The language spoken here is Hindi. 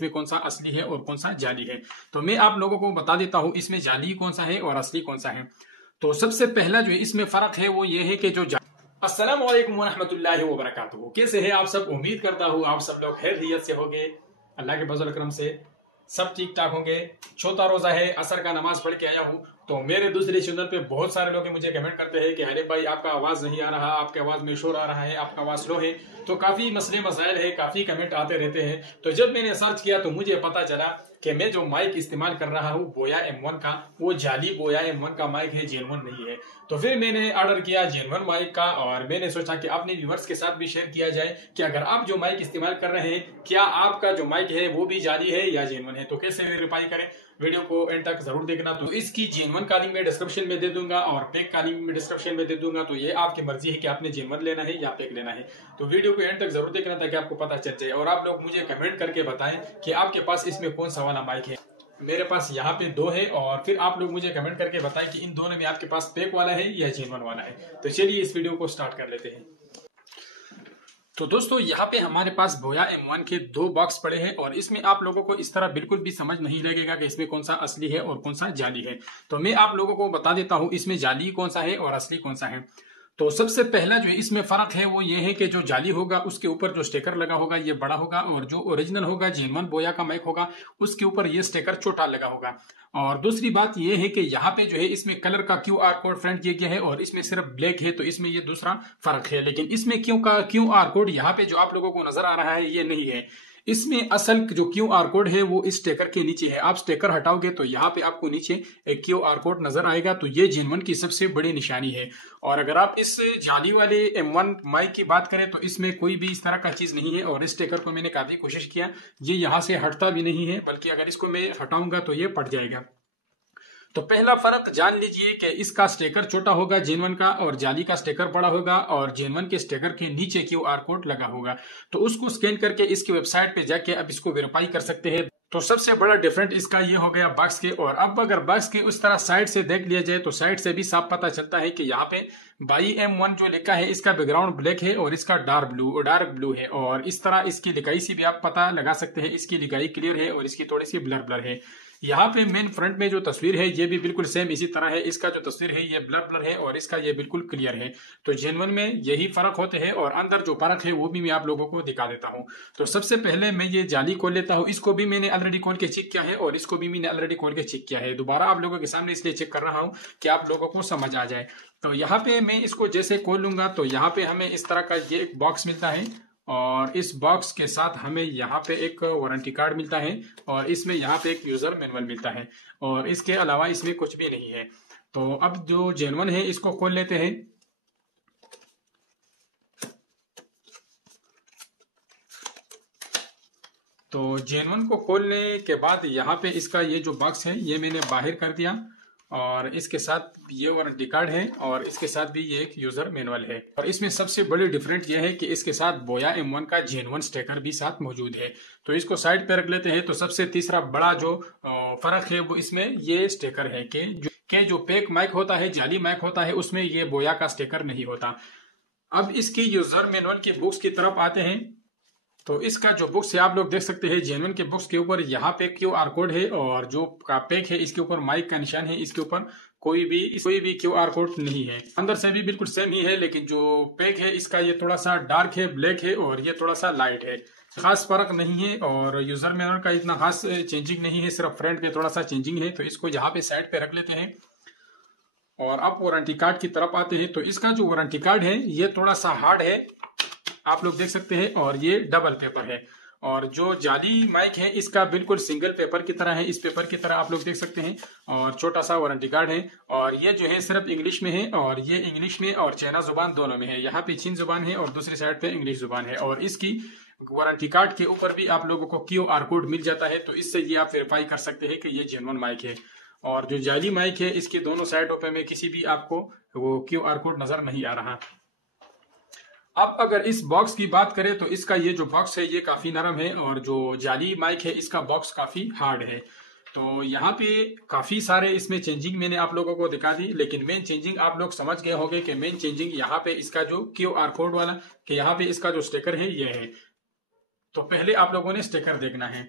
इसमें कौन सा असली है और कौन सा जाली है। तो मैं आप लोगों को बता देता हूँ इसमें जाली कौन सा है और असली कौन सा है। तो सबसे पहला जो इसमें फर्क है वो ये है कि जो अस्सलाम वालेकुम वरहमतुल्लाहि वबरकातुहू। कैसे हैं आप सब? उम्मीद करता हूँ आप सब लोग खैरियत से होंगे, अल्लाह के फजल करम से सब ठीक ठाक होंगे। चौथा रोजा है, असर का नमाज पढ़ के आया हूँ। तो मेरे दूसरे चैनल पे बहुत सारे लोग मुझे कमेंट करते हैं कि अरे भाई आपका आवाज नहीं आ रहा, आपके आवाज में शोर आ रहा है, आपका आवाज स्लो है। तो काफी मसले मसाइल है, काफी कमेंट आते रहते हैं। तो जब मैंने सर्च किया तो मुझे पता चला कि मैं जो माइक इस्तेमाल कर रहा हूँ बोया M1 का, वो जाली बोया M1 का माइक है, जेन्युइन नहीं है। तो फिर मैंने ऑर्डर किया जेन्युइन माइक का और मैंने सोचा कि अपने व्यूअर्स के साथ भी शेयर किया जाए कि अगर आप जो माइक इस्तेमाल कर रहे हैं, क्या आपका जो माइक है वो भी जाली है या जेन्युइन है। तो कैसे वेरीफाई करें, वीडियो को एंड तक जरूर देखना। तो इसकी जेन्युइन का लिंक मैं डिस्क्रिप्शन में दे दूंगा और पेक का लिंक मैं डिस्क्रिप्शन में दे दूंगा। तो ये आपकी मर्जी है कि आपने जेन्युइन लेना है या पेक लेना है। तो वीडियो को एंड तक जरूर देखना ताकि आपको पता चल जाए और आप लोग मुझे कमेंट करके बताएं कि आपके पास इसमें कौन सा वाला माइक है। मेरे पास यहाँ पे दो है और फिर आप लोग मुझे कमेंट करके बताएं कि इन दोनों में आपके पास पेक वाला है या जेन्युइन वाला है। तो चलिए इस वीडियो को स्टार्ट कर लेते हैं। तो दोस्तों यहाँ पे हमारे पास बोया M1 के दो बॉक्स पड़े हैं और इसमें आप लोगों को इस तरह बिल्कुल भी समझ नहीं लगेगा कि इसमें कौन सा असली है और कौन सा जाली है। तो मैं आप लोगों को बता देता हूँ इसमें जाली कौन सा है और असली कौन सा है। तो सबसे पहला जो इसमें फर्क है वो ये है कि जो जाली होगा उसके ऊपर जो स्टिकर लगा होगा ये बड़ा होगा और जो ओरिजिनल होगा जेन्युइन बोया का माइक होगा उसके ऊपर ये स्टिकर छोटा लगा होगा। और दूसरी बात ये है कि यहाँ पे जो है इसमें कलर का QR कोड प्रिंट किया गया है और इसमें सिर्फ ब्लैक है, तो इसमें ये दूसरा फर्क है। लेकिन इसमें QR कोड यहाँ पे जो आप लोगों को नजर आ रहा है ये नहीं है। इसमें असल जो QR कोड है वो इस स्टिकर के नीचे है। आप स्टिकर हटाओगे तो यहाँ पे आपको नीचे एक QR कोड नजर आएगा। तो ये जेन्युइन की सबसे बड़ी निशानी है। और अगर आप इस जाली वाले M1 माइक की बात करें तो इसमें कोई भी इस तरह का चीज नहीं है और इस स्टिकर को मैंने काफी कोशिश किया, ये यहाँ से हटता भी नहीं है, बल्कि अगर इसको मैं हटाऊंगा तो ये पट जाएगा। तो पहला फर्क जान लीजिए कि इसका स्टिकर छोटा होगा जेन्युइन का और जाली का स्टिकर बड़ा होगा और जेन्युइन के स्टिकर के नीचे QR कोड लगा होगा। तो उसको स्कैन करके इसकी वेबसाइट पे जाके अब इसको वेरीफाई कर सकते हैं। तो सबसे बड़ा डिफरेंट इसका ये हो गया बॉक्स के। और अब अगर बॉक्स के उस तरह साइड से देख लिया जाए तो साइड से भी साफ पता चलता है कि यहाँ पे बाई M1 जो लिखा है इसका बैकग्राउंड ब्लैक है और इसका डार्क ब्लू है। और इस तरह इसकी लिखाई से भी आप पता लगा सकते हैं इसकी लिखाई क्लियर है और इसकी थोड़ी सी ब्लर है। यहाँ पे मेन फ्रंट में जो तस्वीर है ये भी बिल्कुल सेम इसी तरह है। इसका जो तस्वीर है ये ब्लर है और इसका ये बिल्कुल क्लियर है। तो जेन्युइन में यही फर्क होते हैं और अंदर जो फर्क है वो भी मैं आप लोगों को दिखा देता हूँ। तो सबसे पहले मैं ये जाली खोल लेता हूँ। इसको भी मैंने ऑलरेडी खोल के चेक किया है और इसको भी मैंने ऑलरेडी खोल के चेक किया है। दोबारा आप लोगों के सामने इसलिए चेक कर रहा हूँ कि आप लोगों को समझ आ जाए। तो यहाँ पे मैं इसको जैसे खोल लूंगा तो यहाँ पे हमें इस तरह का ये एक बॉक्स मिलता है और इस बॉक्स के साथ हमें यहाँ पे एक वारंटी कार्ड मिलता है और इसमें यहाँ पे एक यूजर मैनुअल मिलता है और इसके अलावा इसमें कुछ भी नहीं है। तो अब जो जेन्युइन है इसको खोल लेते हैं। तो जेन्युइन को खोलने के बाद यहाँ पे इसका ये जो बॉक्स है ये मैंने बाहर कर दिया और इसके साथ ये वारंटी कार्ड है और इसके साथ भी ये एक यूजर मैनुअल है। और इसमें सबसे बड़ी डिफरेंट ये है कि इसके साथ बोया M1 का जेन्युइन स्टिकर भी साथ मौजूद है। तो इसको साइड पे रख लेते हैं। तो सबसे तीसरा बड़ा जो फर्क है वो इसमें ये स्टिकर है कि जो पेक माइक होता है, जाली माइक होता है, उसमें ये बोया का स्टिकर नहीं होता। अब इसकी यूजर मैनुअल की बुक्स की तरफ आते हैं। तो इसका जो बुक्स है आप लोग देख सकते हैं जेन्युइन के बुक्स के ऊपर यहाँ पे QR कोड है और जो का पैक है इसके ऊपर माइक का निशान है, इसके ऊपर कोई भी QR कोड नहीं है। अंदर से भी बिल्कुल सेम ही है, लेकिन जो पैक है इसका ये थोड़ा सा डार्क है, ब्लैक है और ये थोड़ा सा लाइट है। खास फर्क नहीं है और यूजर मैनुअल का इतना खास चेंजिंग नहीं है, सिर्फ फ्रंट पे थोड़ा सा चेंजिंग है। तो इसको यहाँ पे साइड पे रख लेते हैं और अब वारंटी कार्ड की तरफ आते हैं। तो इसका जो वारंटी कार्ड है ये थोड़ा सा हार्ड है, आप लोग देख सकते हैं, और ये डबल पेपर है। और जो जाली माइक है इसका बिल्कुल सिंगल पेपर की तरह है, इस पेपर की तरह आप लोग देख सकते हैं। और छोटा सा वारंटी कार्ड है और ये जो है सिर्फ इंग्लिश में है और ये इंग्लिश में और चाइना जुबान दोनों में है। यहाँ पे चीन जुबान है और दूसरी साइड पे इंग्लिश जुबान है। और इसकी वारंटी कार्ड के ऊपर भी आप लोगों को QR कोड मिल जाता है। तो इससे ये आप वेरीफाई कर सकते हैं कि ये जेन्युइन माइक है। और जो जाली माइक है इसके दोनों साइडों पे में किसी भी आपको वो QR कोड नजर नहीं आ रहा। अब अगर इस बॉक्स की बात करें तो इसका ये जो बॉक्स है ये काफी नरम है और जो जाली माइक है इसका बॉक्स काफी हार्ड है। तो यहाँ पे काफी सारे इसमें चेंजिंग मैंने आप लोगों को दिखा दी, लेकिन मेन चेंजिंग आप लोग समझ गए होंगे कि मेन चेंजिंग यहाँ पे इसका जो QR कोड वाला कि यहाँ पे इसका जो स्टिकर है ये है। तो पहले आप लोगों ने स्टिकर देखना है